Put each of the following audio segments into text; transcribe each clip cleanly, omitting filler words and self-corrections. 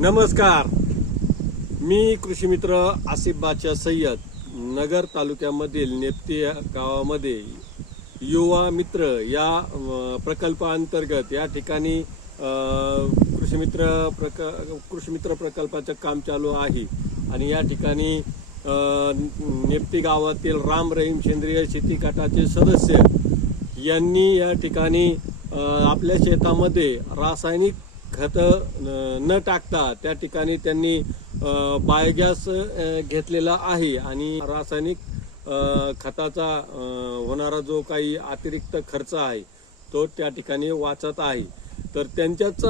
नमस्कार, मी कृषी मित्र आसिफ बादशाह सय्यद नगर तालुक्यामधील नेप्ती गावामध्ये युवा मित्र या प्रकल्पाअंतर्गत या ठिकाणी कृषी मित्र प्रकल्पाचं काम चालू आहे आणि या ठिकाणी नेप्ती गावातील राम रहीम सेंद्रिय शेती गटाचे सदस्य यांनी या ठिकाणी आपल्या शेतामध्ये रासायनिक खत न टाकता त्या ठिकाणी त्यांनी बायोगॅस घेतलेला आहे आणि रासायनिक खताचा होणारा जो काही अतिरिक्त खर्च आहे तो त्या ठिकाणी वाचत आहे। तर त्यांच्याच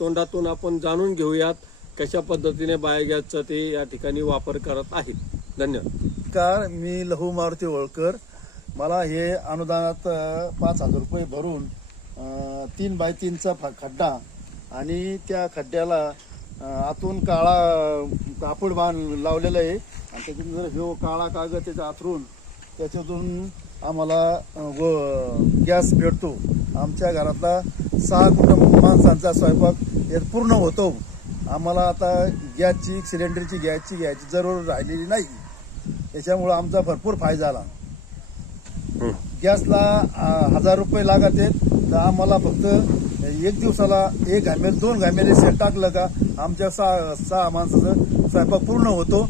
तोंडातून आपण जाणून घेऊयात कशा पद्धतीने बायोगॅसचा ते या ठिकाणी वापर करत आहेत। धन्यवाद। मी लहू मारुती होळकर, मला हे अनुदानात 5,000 रुपये भरून 3x3चा खड्डा आणि त्या खड्ड्याला आतून काळा कापड बांध लावलेलं आहे आणि त्यातून जर हे काळा कागद त्याच्या आतरून त्याच्यातून आम्हाला गॅस भेटतो। आमच्या घरातला 6 कुटुंब माणसांचा स्वयंपाक यात पूर्ण होतो। आम्हाला आता गॅसची सिलेंडरची घ्यायची जरूर राहिलेली नाही, त्याच्यामुळं आमचा भरपूर फायदा झाला। गॅसला 1000 रुपये लागत आहेत, तर आम्हाला फक्त एक दिवसाला 1 घामेल 2 घामेले सेट टाकलं का आमच्या 6 माणसाचं स्वयंपाक पूर्ण होतो।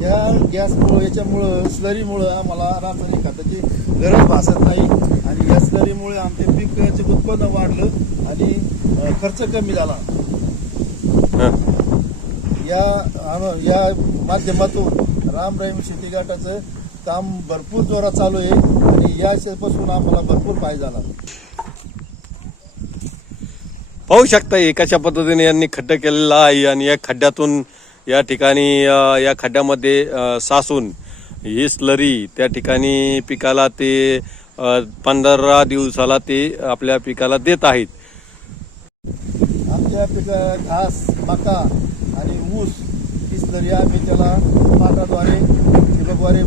या गॅसमुळे याच्यामुळं स्लरीमुळं आम्हाला रासायनिक खताची गरज भासत नाही आणि या स्लरीमुळे आमचे पिकाचे उत्पन्न वाढलं आणि खर्च कमी झाला। या माध्यमातून राम रहीम शेती गटाचं काम भरपूर जोरात चालू आहे आणि यापासून आम्हाला भरपूर फायदा झाला। पाहू शकता कशा पद्धतीने यांनी खड्डा केलेला आहे आणि या खड्ड्यातून या ठिकाणी या खड्ड्यामध्ये सासून ही स्लरी त्या ठिकाणी पिकाला ते 15 दिवसाला ते आपल्या पिकाला देत आहेत। आमच्या पिका घास, मका आणि ऊस ही स्लरी आम्ही त्याला पाटाद्वारे ठिबकद्वारे